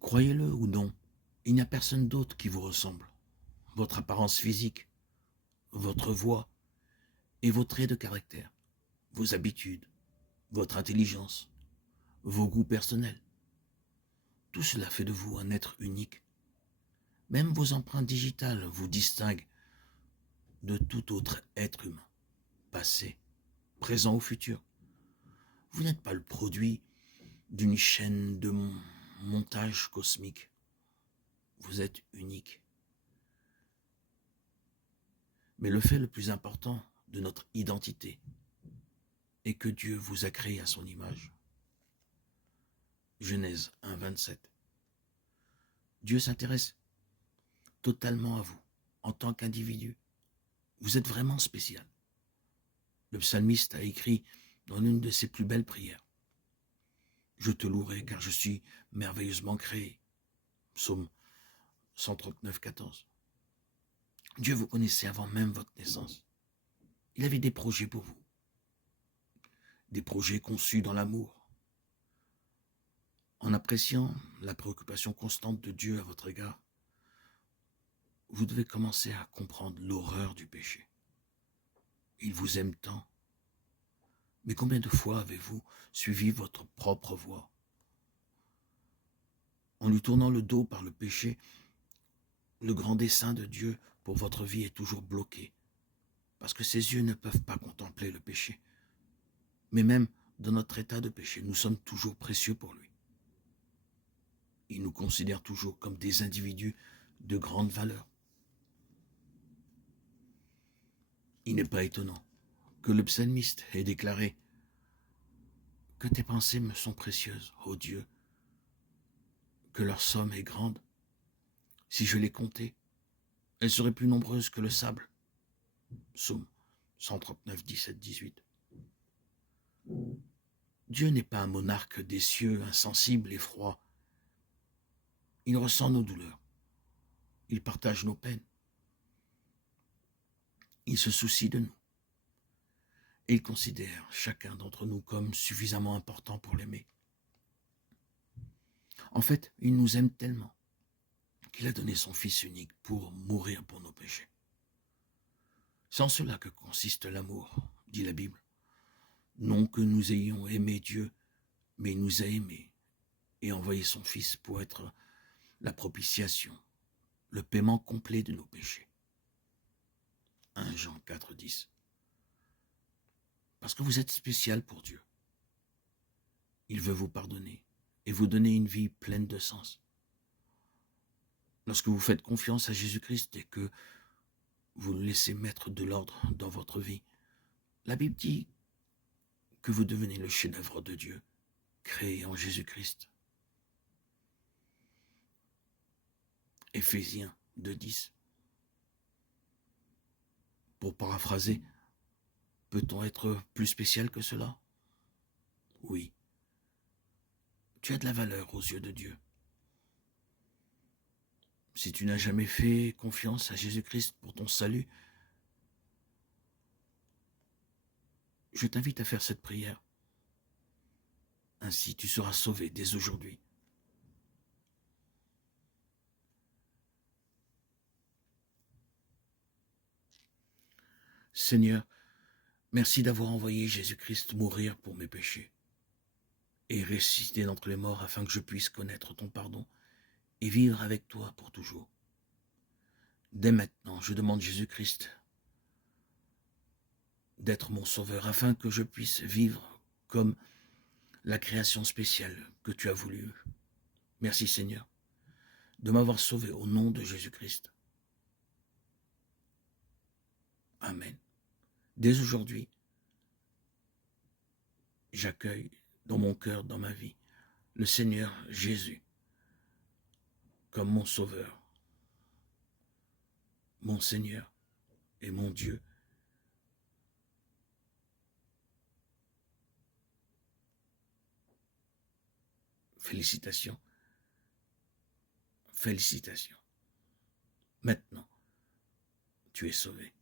Croyez-le ou non, il n'y a personne d'autre qui vous ressemble. Votre apparence physique, votre voix et vos traits de caractère, vos habitudes, votre intelligence, vos goûts personnels. Tout cela fait de vous un être unique. Même vos empreintes digitales vous distinguent de tout autre être humain, passé, présent ou futur. Vous n'êtes pas le produit d'une chaîne de montage cosmique. Vous êtes unique. Mais le fait le plus important de notre identité est que Dieu vous a créé à son image. Genèse 1, 27. Dieu s'intéresse totalement à vous en tant qu'individu. Vous êtes vraiment spécial. Le psalmiste a écrit dans l'une de ses plus belles prières: je te louerai car je suis merveilleusement créé. Psaume 139, 14. Dieu vous connaissait avant même votre naissance. Il avait des projets pour vous. Des projets conçus dans l'amour. En appréciant la préoccupation constante de Dieu à votre égard, vous devez commencer à comprendre l'horreur du péché. Il vous aime tant. Mais combien de fois avez-vous suivi votre propre voie? En lui tournant le dos par le péché, le grand dessein de Dieu pour votre vie est toujours bloqué, parce que ses yeux ne peuvent pas contempler le péché. Mais même dans notre état de péché, nous sommes toujours précieux pour lui. Il nous considère toujours comme des individus de grande valeur. Il n'est pas étonnant que le psalmiste ait déclaré que tes pensées me sont précieuses, ô Dieu, que leur somme est grande. Si je les comptais, elles seraient plus nombreuses que le sable. Psaume 139, 17, 18. Dieu n'est pas un monarque des cieux, insensible et froid. Il ressent nos douleurs. Il partage nos peines. Il se soucie de nous. Et il considère chacun d'entre nous comme suffisamment important pour l'aimer. En fait, il nous aime tellement qu'il a donné son Fils unique pour mourir pour nos péchés. C'est en cela que consiste l'amour, dit la Bible. Non que nous ayons aimé Dieu, mais il nous a aimés et envoyé son Fils pour être la propitiation, le paiement complet de nos péchés. 1 Jean 4, 10. Parce que vous êtes spécial pour Dieu. Il veut vous pardonner et vous donner une vie pleine de sens. Lorsque vous faites confiance à Jésus-Christ et que vous le laissez mettre de l'ordre dans votre vie, la Bible dit que vous devenez le chef-d'œuvre de Dieu, créé en Jésus-Christ. Éphésiens 2, 10. Pour paraphraser, peut-on être plus spécial que cela? Oui. Tu as de la valeur aux yeux de Dieu. Si tu n'as jamais fait confiance à Jésus-Christ pour ton salut, je t'invite à faire cette prière. Ainsi, tu seras sauvé dès aujourd'hui. Seigneur, merci d'avoir envoyé Jésus-Christ mourir pour mes péchés et ressusciter d'entre les morts afin que je puisse connaître ton pardon et vivre avec toi pour toujours. Dès maintenant, je demande Jésus-Christ d'être mon sauveur afin que je puisse vivre comme la création spéciale que tu as voulu. Merci Seigneur de m'avoir sauvé au nom de Jésus-Christ. Amen. Dès aujourd'hui, j'accueille dans mon cœur, dans ma vie, le Seigneur Jésus comme mon sauveur, mon Seigneur et mon Dieu. Félicitations. Félicitations. Maintenant, tu es sauvé.